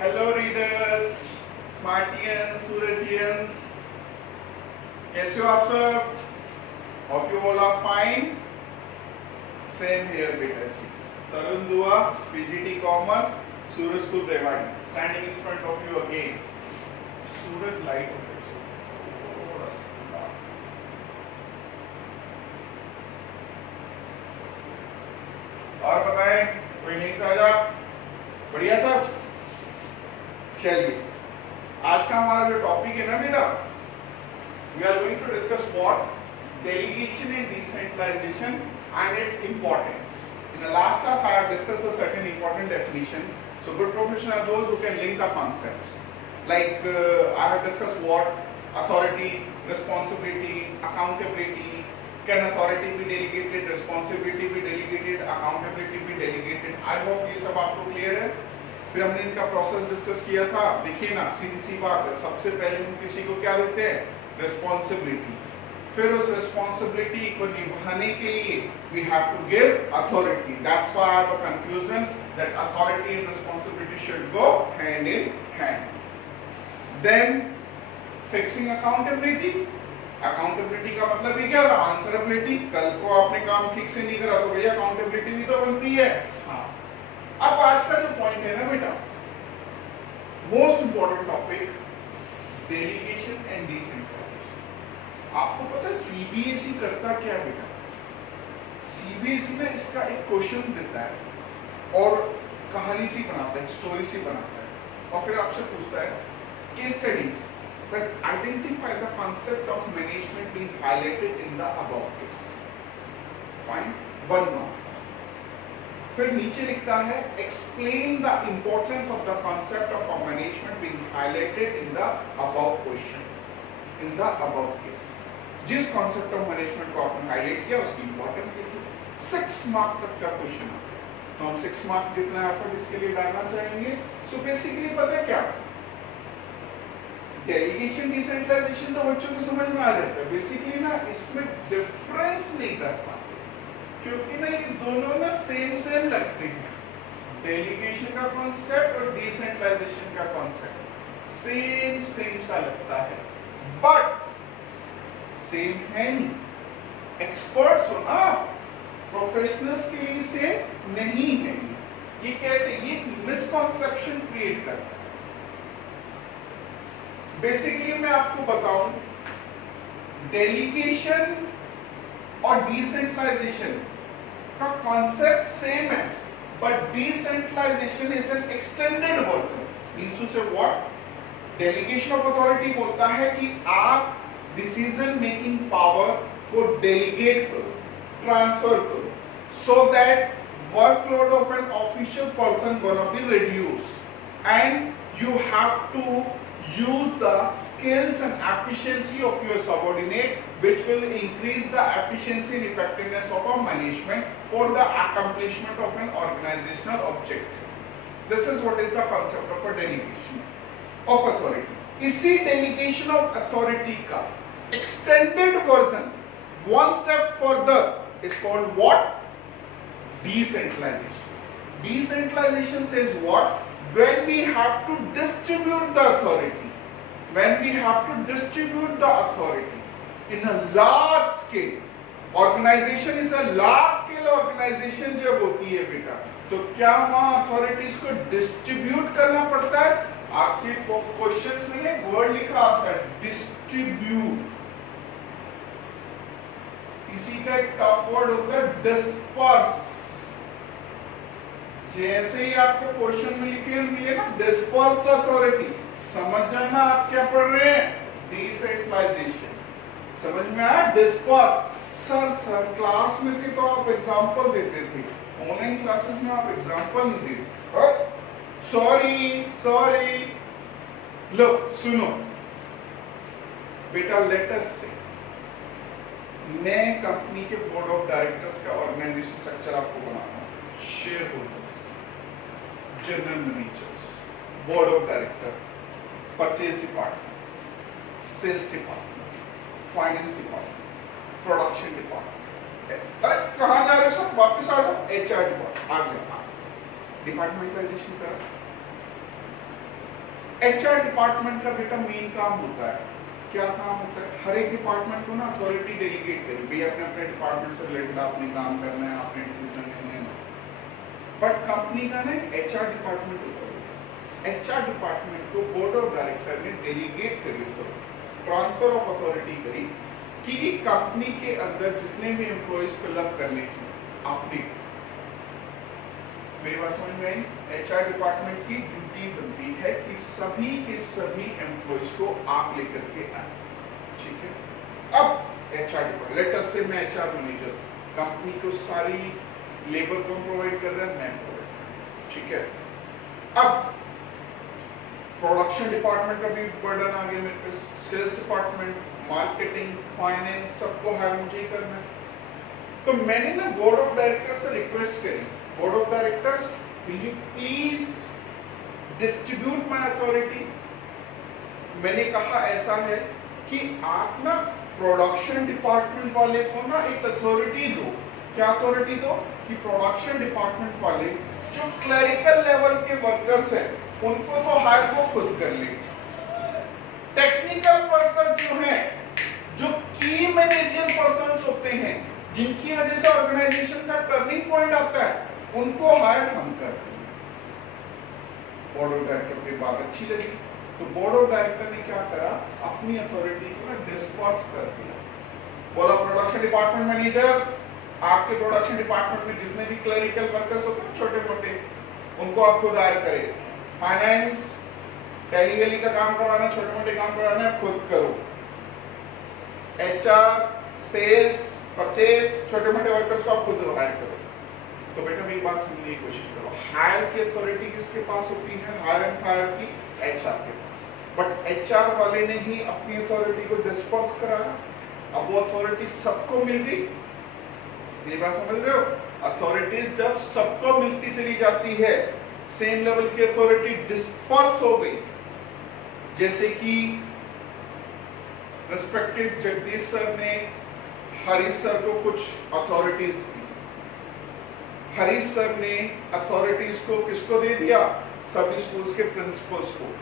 Hello readers, Smartians, Surajians, कैसे हो आप सब? Hope you all are fine. Same here बेटा जी. तरुण दुआ, PGT Commerce, Suraj School Rewari, standing in front of you again. Suraj light हो गया. और बताएं, कोई नहीं ताजा? बढ़िया सब? चलिए, आज का हमारा जो टॉपिक है ना बेटा, we are going to discuss what delegation and decentralization and its importance. In the last class, I have discussed the certain important definition. So, good professionals are those who can link the concepts. Like I have discussed what authority, responsibility, accountability. Can authority be delegated? Responsibility be delegated? Accountability be delegated? I hope ये सब आपको clear है. फिर हमने इनका process discuss किया था. देखिए ना, सीधी सी बात है. सबसे पहले हम किसी को क्या देते हैं? रिस्पॉन्सिबिलिटी. फिर उस रिस्पॉन्सिबिलिटी को निभाने के लिए we have to give authority. That's why I have a conclusion that authority and responsibility should go hand in hand. Then fixing accountability. Accountability का मतलब ही क्या था? आंसरेबिलिटी. कल को आपने काम ठीक से नहीं करा तो भैया अकाउंटेबिलिटी भी तो बनती है. हाँ. अब आज का जो पॉइंट है ना बेटा, most important topic, delegation and decentralisation. आपको पता है सीबीएसई करता क्या है बेटा? सीबीएसई में इसका एक क्वेश्चन देता है और कहानी सी बनाता है, स्टोरी सी बनाता है, और फिर आपसे पूछता है case study that identify the concept of management being highlighted in the above case. Fine, 1 mark. फिर नीचे लिखता है explain the importance of the concept of management being highlighted in the above question, in the above case. जिस concept of management को आपने highlight किया उसकी importance लिखिए. 6 मार्क तक का क्वेश्चन आता है, तो हम 6 मार्क जितना एफर्ट इसके लिए डालना चाहेंगे. सो बेसिकली पता है क्या, डेलीगेशन डिसेंट्रलाइजेशन तो बच्चों को समझ में आ जाता है. बेसिकली ना इसमें डिफरेंस नहीं कर पाते क्योंकि ना ये दोनों ना सेम लगते हैं. डेलीगेशन का कॉन्सेप्ट और डिसेंट्रलाइजेशन का कॉन्सेप्ट सेम सा लगता है, बट सेम है नहीं. एक्सपर्ट्स हो ना, प्रोफेशनल्स के लिए सेम नहीं है. ये कैसे? ये मिसकॉन्सेप्शन क्रिएट करता है. बेसिकली मैं आपको बताऊं, डेलीगेशन और डिसेंट्रलाइजेशन का कॉन्सेप्ट सेम है, but decentralisation is an extended version. Means to say what? Delegation of authority बोलता है कि आप डिसीजन मेकिंग पावर को डेलीगेट करो, ट्रांसफर करो, so that workload of an official person gonna be reduce and you have to use the skills and efficiency of your subordinate, which will increase the efficiency and effectiveness of our management for the accomplishment of an organizational objective. This is what is the concept of a delegation of authority. इसी delegation of authority का extended version, one step further, is called what? Decentralization. Decentralization says what? When we have to distribute the authority, when we have to distribute the authority in a large scale, organization is a large scale organization जब होती है बेटा, तो क्या वहाँ authorities को distribute करना पड़ता है? आपके क्वेश्चंस में एक वर्ड लिखा आता है, distribute. इसी का एक टॉप वर्ड होता है disperse. जैसे ही आपको क्वेश्चन में लिखे मिले ना डिस्पर्स द अथॉरिटी, समझ जाना आप क्या पढ़ रहे हैं? डिसेंट्रलाइजेशन. समझ में आया? डिस्पर्स. सर क्लास में थे तो आप एग्जांपल देते थे, ऑनलाइन क्लासेस में आप एग्जांपल नहीं देते. सॉरी. लो सुनो बेटा, लेट अस से मैं कंपनी के बोर्ड ऑफ डायरेक्टर्स का ऑर्गेनाइजेशन स्ट्रक्चर आपको बनाता हूं. Share holder, general managers, board of director, purchase department, sales department, finance department, production department. अरे कहां जा रहे हो सब? वापस आ जाओ. HR department. आगे डिपार्टमेंटलाइजेशन करा. एचआर डिपार्टमेंट का बेटा मेन काम होता है, क्या काम होता है, हर एक डिपार्टमेंट को ना अथॉरिटी डेलीगेट करें, भाई अपने अपने डिपार्टमेंट से रिलेटेड आपने काम करना है, आपने डिसीजन लेने हैं। बट कंपनी का ना एचआर डिपार्टमेंट होता है, एचआर डिपार्टमेंट को बोर्ड ऑफ डायरेक्टर ने डेलीगेट करी, तो ट्रांसफर ऑफ अथॉरिटी करी कि कंपनी के अंदर जितने भी एम्प्लॉइज फिलअप करने हैं आपने, मेरी बात समझ में आई, एचआर डिपार्टमेंट की ड्यूटी बनती है कि सभी के सभी एम्प्लॉइज को आप लेकर के आए, ठीक है। अब एचआर डिपार्टमेंट, लेट अस से मैं एचआर मैनेजर, कंपनी को सारी लेबर कौन प्रोवाइड कर रहा है, मैं प्रोवाइड कर रहा हूं, ठीक है। अब प्रोडक्शन डिपार्टमेंट का भी बर्डन आ गया मेरे पे, सेल्स डिपार्टमेंट, मार्केटिंग, फाइनेंस, सबको हायर मुझे ही करना है। तो मैंने ना बोर्ड ऑफ डायरेक्टर्स से रिक्वेस्ट करी, board of directors will you please distribute my authority. मैंने कहा ऐसा है कि आप ना प्रोडक्शन डिपार्टमेंट वाले को ना एक अथॉरिटी दो, क्या अथॉरिटी दो कि प्रोडक्शन डिपार्टमेंट वाले जो क्लरिकल लेवल के वर्कर्स हैं उनको तो हायर वो खुद कर ले, टेक्निकल वर्कर जो हैं, जो की मैनेजर पर्संस होते हैं, जिनकी वजह से ऑर्गेनाइजेशन का टर्निंग पॉइंट आता है, उनको हायर हम करते हैं। बोर्ड ऑफ डायरेक्टर की बात अच्छी लगी, तो बोर्ड ऑफ डायरेक्टर ने क्या करा, अपनी अथॉरिटी को ना डिस्पर्स कर दिया, बोला प्रोडक्शन डिपार्टमेंट मैनेजर, आपके प्रोडक्शन डिपार्टमेंट में जितने भी क्लरिकल वर्कर्स होते हैं छोटे मोटे, उनको आप खुद हायर करें। फाइनेंस, टेली का काम करवाना, छोटे मोटे काम करवाना है, खुद करो। एचआर, सेल्स, परचेस, छोटे मोटे वर्कर्स को आप खुद हायर करो। तो बेटा मेरी बात समझने की कोशिश करो, हायर की अथॉरिटी किसके पास होती है, हायर एंड फायर की एचआर के पास, बट एचआर वाले ने ही अपनी अथॉरिटी को डिस्पर्स कराया। अब वो अथॉरिटी सबको मिल गई, मेरी बात समझ रहे हो, अथॉरिटीज जब सबको मिलती चली जाती है, सेम लेवल की अथॉरिटी डिस्पर्स हो गई, जैसे कि रिस्पेक्टिव जगदीश सर ने हरीश सर को कुछ अथॉरिटीज दी, हरीश सर ने अथॉरिटीज को किसको दे दिया, सभी स्कूल्स के प्रिंसिपल्स को,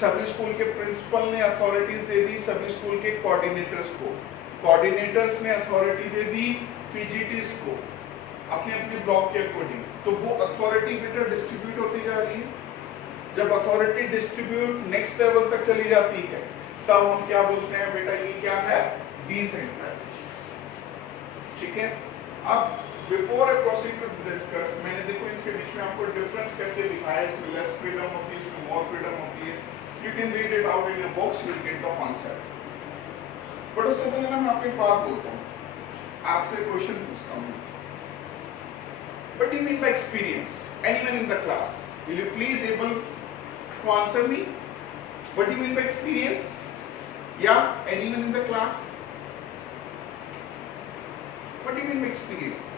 सभी स्कूल के प्रिंसिपल ने अथॉरिटीज दे दी सभी स्कूल के कोऑर्डिनेटर्स को, कोऑर्डिनेटर्स ने अथॉरिटी दे दी पीजीटीज को अपने अपने ब्लॉक के अकॉर्डिंग। तो वो अथॉरिटी बेटा डिस्ट्रीब्यूट होती जा रही है। जब अथॉरिटी डिस्ट्रीब्यूट नेक्स्ट लेवल तक चली जाती है, तब हम क्या बोलते हैं बेटा, ये क्या है, डिसेंट्रलाइजेशन, ठीक है। अब before I proceed to discuss, मैंने देखो इसके बीच में आपको डिफरेंस करके दिखाया, इसमें लेस फ्रीडम होती है, इसमें मोर फ्रीडम होती है। You can read it out in your books, you will get the concept. But उससे पहले मैं आपको एक बात बोलता हूँ, आपसे क्वेश्चन पूछता हूँ, what do you mean by experience? Anyone in the class, will you please able to answer me? What do you mean by experience? Yeah, anyone in the class? What do you mean by experience?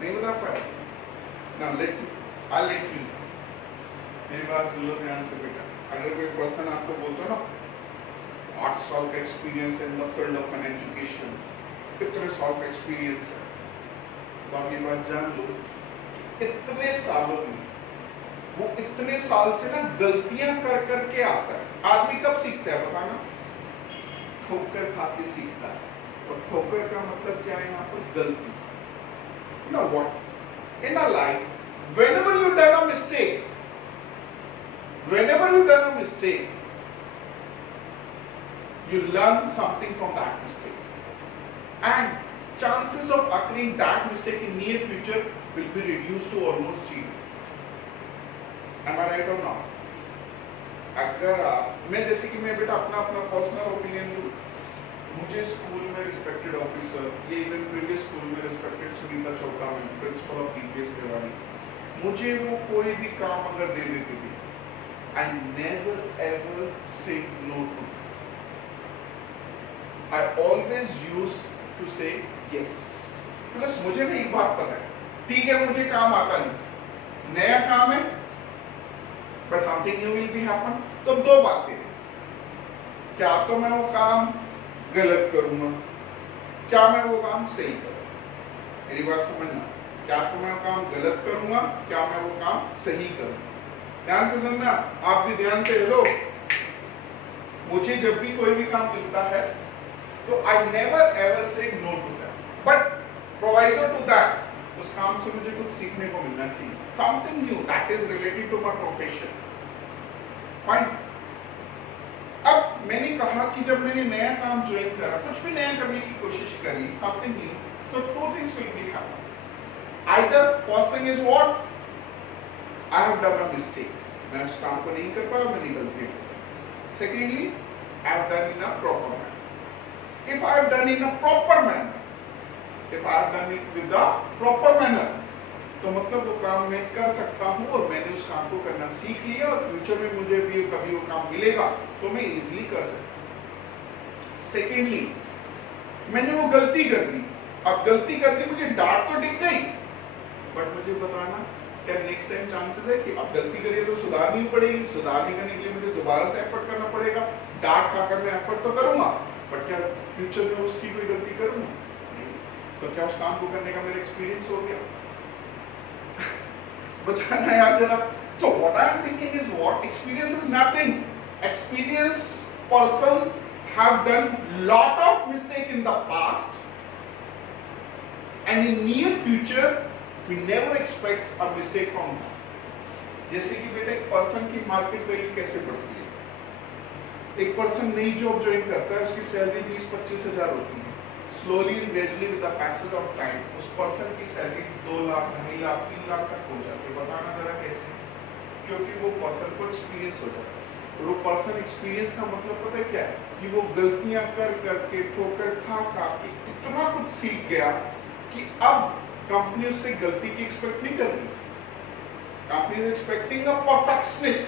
नहीं बता पाए? Now I'll let you. मेरी बात सुन लो ध्यान से बेटा। अगर कोई पर्सन आपको बोलता है ना 8 साल का experience in the field of an education, इतने साल का एक्सपीरियंस है, तो आप ये बात जान लो, इतने सालों में वो इतने साल से ना गलतियां कर करके आता है। आदमी कब सीखता है बताना, ठोकर खा के सीखता है। और ठोकर का मतलब क्या है यहाँ पर, गलती। You know what? In our life, whenever you done a mistake, you learn something from that mistake, and chances of occurring that mistake in near future will be reduced to almost zero. Am I right or not? अगर मैं जैसे कि मैं बेटा अपना personal opinion दूं, मुझे school में रिस्पेक्टेड ऑफिसर, ये इवन प्रीवियस स्कूल में रिस्पेक्टेड सुनीता चोपड़ा में प्रिंसिपल ऑफ डीपीएस रेवाड़ी, मुझे वो कोई भी काम अगर दे देती थी, I never ever say no to. I always used to say yes, because मुझे ना एक बात पता है, ठीक है मुझे काम आता नहीं, नया काम है, but something new will be happen, तो दो बातें, क्या तो मैं वो काम गलत करूंगा, क्या मैं वो काम सही करूंगा। मेरी बात समझना, क्या तो मैं वो काम गलत करूंगा, क्या मैं वो काम सही करूंगा। ध्यान से सुनना, आप भी ध्यान से। हेलो, मुझे जब भी कोई भी काम मिलता है तो I never ever say no to that, but provided to that उस काम से मुझे कुछ सीखने को मिलना चाहिए, something new that is related to my profession. Fine. अब मैंने कहा कि जब मैंने नया काम ज्वाइन करा, कुछ भी नया करने की कोशिश करी, समथिंग न्यू, तो two things will be happen. Either first thing is what, I have done a mistake, मैं उस काम को नहीं कर पाया, मेरी गलती है। Secondly, I have done in a proper manner. If I have done in a proper manner, if I have done it with the proper manner, तो मतलब वो काम मैं कर सकता हूँ और मैंने उस काम को करना सीख लिया और फ्यूचर में मुझे भी कभी वो काम मिलेगा तो मैं इजीली कर सकता हूँ। Secondly, मैंने वो गलती कर दी, अब गलती करती मुझे डांट तो दिख गई, बट मुझे बताना क्या नेक्स्ट टाइम चांसेस है कि अब गलती करिए तो सुधारनी पड़ेगी, सुधारने करने के लिए मुझे दोबारा से एफर्ट करना पड़ेगा। डांट खाकर मैं एफर्ट तो करूंगा, बट क्या फ्यूचर में उसकी कोई गलती करूंगा? नहीं। तो क्या उस काम को करने का मेरा एक्सपीरियंस हो गया? बताना यार जरा। So what I am thinking is what experience is nothing. Experienced persons have done lot of mistake in the past, and in near future we never expect a mistake from them. जैसे कि बेटा एक person की market value कैसे बढ़ती है, एक person नई जॉब ज्वाइन करता है, उसकी सैलरी 20-25 हजार होती है, slowly and gradually with the passage of time उस पर्सन की सैलरी 2 लाख, 2.5 लाख, 3 लाख तक हो जाती है। बताना जरा कैसे? क्योंकि वो पर्सन को एक्सपीरियंस हो जाता है, और वो पर्सन एक्सपीरियंस का मतलब पता है क्या है कि वो गलतियां कर करके, ठोकर खा खा के इतना कुछ सीख गया कि अब कंपनी उससे गलती की एक्सपेक्ट नहीं कर रही। Company is expecting a perfectionist,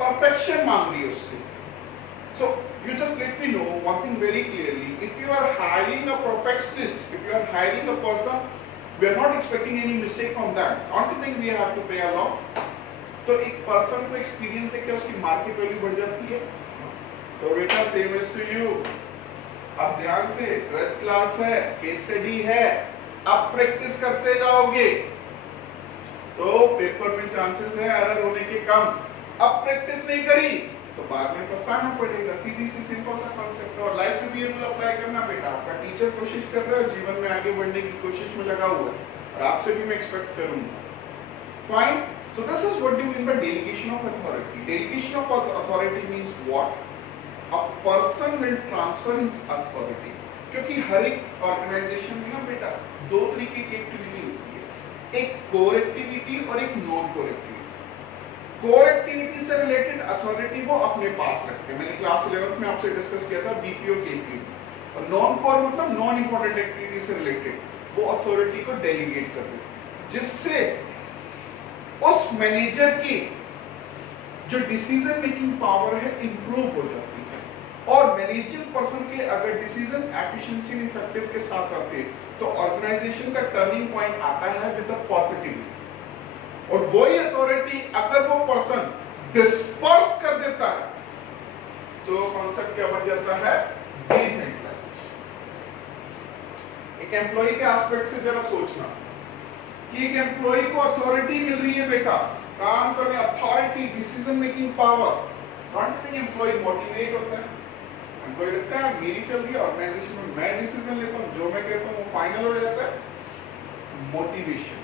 perfection मांग रही है उससे। सो you just let me know one thing very clearly. If you are hiring a perfectionist, if you are hiring a person, we are not expecting any mistake from them. Don't you think we have to pay along? तो एक person को experience है क्या उसकी market value बढ़ जाती है? तो बेटा सेम इज टू यू। अब ध्यान से, 12th क्लास है, केस स्टडी है, अब प्रैक्टिस करते जाओगे तो पेपर में चांसेस है एरर होने के कम। अब प्रैक्टिस नहीं करी तो बाद में पछताना पड़ेगा। सीधी सी सिंपल सा कॉन्सेप्ट है, और लाइफ में भी ये रूल अप्लाई करना बेटा। आपका टीचर कोशिश कर रहा है, जीवन में आगे बढ़ने की कोशिश में लगा हुआ है, और आपसे भी मैं एक्सपेक्ट करूंगा। Fine. So this is what do you mean by delegation of authority. Delegation of authority means what? A person will transfer his authority. क्योंकि हर एक ऑर्गेनाइजेशन में ना बेटा दो तरीके की एक्टिविटी होती है, एक कोर एक्टिविटी और एक non core activity. Core activity से रिलेटेड अथॉरिटी वो अपने पास रखते हैं, मैंने क्लास 11th में आपसे डिस्कस किया था बीपीओ केपीओ। और नॉन कोर मतलब नॉन इंपॉर्टेंट एक्टिविटी से रिलेटेड वो अथॉरिटी को डेलीगेट कर देते, जिससे उस मैनेजर की जो डिसीजन मेकिंग पावर है इंप्रूव हो जाती है। और मैनेजिंग पर्सन के अगर डिसीजन एफिशिएंसी एंड इफेक्टिव के साथ आते हैं तो ऑर्गेनाइजेशन का टर्निंग पॉइंट आता है विद द पॉजिटिविटी। और वही अथॉरिटी अगर वो पर्सन डिस्पर्स कर देता है तो कॉन्सेप्ट क्या बन जाता है? डिसेंट्रलाइजेशन। एक एम्प्लॉय के एस्पेक्ट से जरा सोचना कि एक एम्प्लॉय को अथॉरिटी मिल रही है बेटा काम करने, authority, decision making power. Don't think employ motivate होता है? एम्प्लॉय लगता है मेरी चल रही है ऑर्गेनाइजेशन में, मैं डिसीजन लेता हूं, जो मैं कहता हूं वो फाइनल हो जाता है। मोटिवेशन।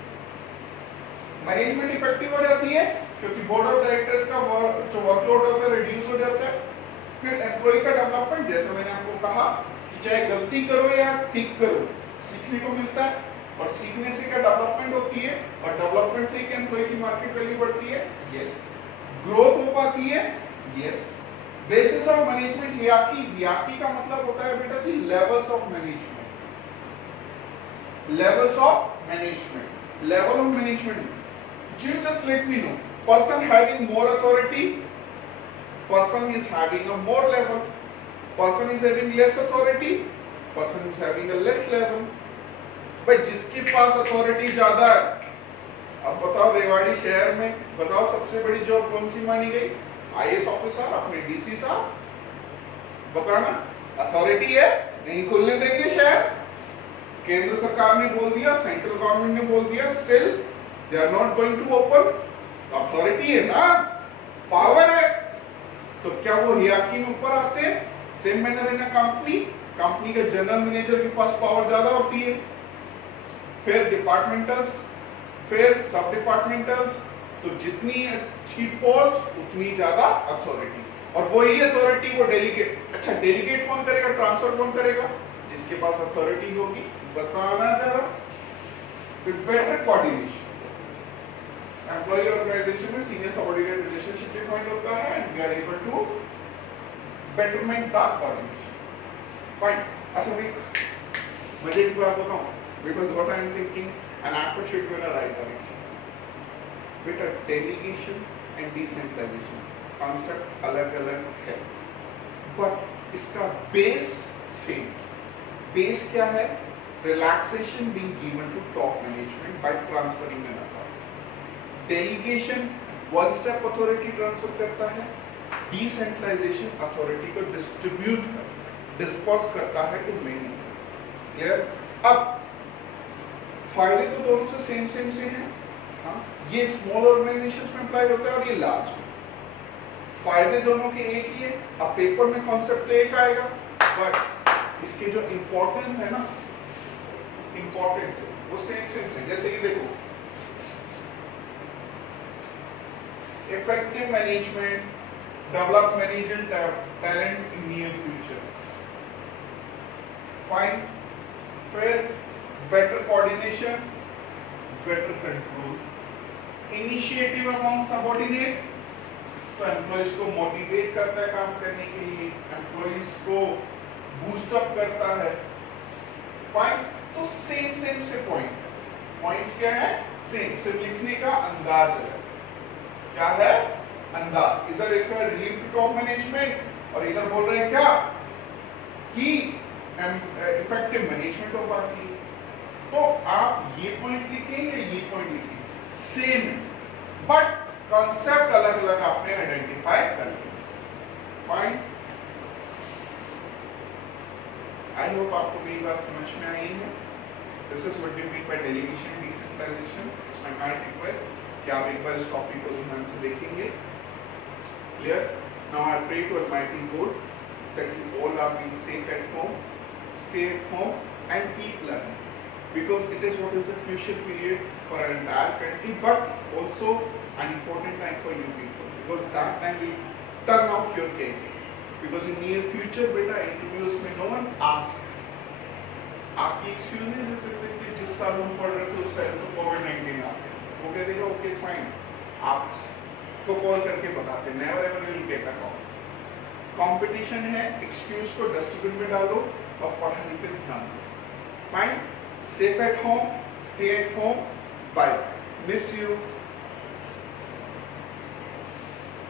मैनेजमेंट इफेक्टिव हो जाती है क्योंकि बोर्ड ऑफ डायरेक्टर्स का जो वर्कलोड होता है रिड्यूस हो जाता है। फिर एम्प्लॉय का डेवलपमेंट, जैसे मैंने आपको कहा कि चाहे गलती करो या ठीक करो सीखने को मिलता है, और सीखने से क्या डेवलपमेंट होती है, और डेवलपमेंट से क्या एम्प्लॉय की मार्केट वैल्यू बढ़ती है। यस। ग्रोथ हो पाती है। Yes. Basis of management hierarchy. Hierarchy का मतलब होता है बेटा जी levels of management. Levels of management. Level of management, you just let me know. Person having more authority, person is having a more level, person is having less authority, person is having a less level. भाई जिसके पास authority ज्यादा है, अब बताओ रेवाड़ी शहर में बताओ सबसे बड़ी जॉब कौन सी मानी गई? आईएएस ऑफिसर, अपने डीसी साहब। बताना, अथॉरिटी है, नहीं खुलने देंगे शहर। केंद्र सरकार ने बोल दिया, सेंट्रल गवर्नमेंट ने बोल दिया, still they are not going to open. Authority है ना, पावर है, तो क्या वो हियरार्की में ऊपर आते हैं? Same manner in a company, company के जनरल मैनेजर के पास पावर ज्यादा होती है, फिर डिपार्टमेंटल्स, फिर सब डिपार्टमेंटल्स, तो जितनी अच्छी पोस्ट उतनी ज्यादा अथॉरिटी, और वही अथॉरिटी वो डेलीगेट। अच्छा, डेलीगेट कौन करेगा, ट्रांसफर कौन करेगा? जिसके पास अथॉरिटी होगी। बताना जरा। फिर बेटर कोऑर्डिनेशन, एम्प्लॉय ऑर्गेनाइजेशन में सीनियर सबऑर्डिनेट रिलेशनशिप डिफाइन होता है and we are able to betterment the coordination. Fine. अच्छा भाई, मुझे एक बात बताओ, because what I am thinking an effort should be in a right direction. बेटा, डेलीगेशन एंड डिसेंट्रलाइजेशन कॉन्सेप्ट अलग-अलग है, बट इसका बेस सेम। बेस क्या है? Relaxation being given to top management by transferring an authority. Delegation one step authority transfer करता है, decentralisation authority को distribute disperse करता है टू मेनी। क्लियर? अब फायदे तो दोनों से सेम से हैं। हाँ, ये स्मॉल ऑर्गेनाइजेशंस में अप्लाई होता है और ये लार्ज में। फायदे दोनों के एक ही है। अब पेपर में कॉन्सेप्ट तो एक आएगा, बट इसके जो इंपॉर्टेंस है ना, इंपॉर्टेंस वो सेम है। जैसे कि देखो, effective management, develop manager talent in near future. Fine. फिर better coordination, better control, initiative among subordinate, तो एम्प्लॉइज को मोटिवेट करता है काम करने के लिए, एम्प्लॉइज को बूस्ट अप करता है। फाइन। तो सेम से पॉइंट्स क्या है? सेम, सिर्फ लिखने का अंदाज है। क्या है? अंदाज। इधर एक है रिलीफ टू टॉप मैनेजमेंट और इधर बोल रहे हैं क्या कि इफेक्टिव मैनेजमेंट हो पाती है। तो आप ये पॉइंट लिखें या ये पॉइंट लिखें, सेम, बट कॉन्सेप्ट अलग अलग आपने आइडेंटिफाई कर लिया। फाइन। आई होप आपको मेरी बात समझ में आई है। This is what you mean by delegation, decentralisation. It's my kind request कि आप एक बार इस टॉपिक को ध्यान से देखेंगे। Clear? Now I pray to Almighty God that you all are being safe at home, stay at home and keep learning, because it is what is the crucial period for our entire country, but also an important time for you people, because that time will turn out your career. Because in near future, बेटा interviews में no one ask आपकी experience है सकते कि जिस साल हम पढ़ रहे थे उस साल तो कोविड-19 आ गया, वो कह देगा ओके फाइन, आप तो कॉल करके बताते, never ever will get a call. Competition है, एक्सक्यूज को डस्टबिन में डालो और पढ़ाई पे ध्यान दो। Fine. Safe at home, stay at home, bye, miss you.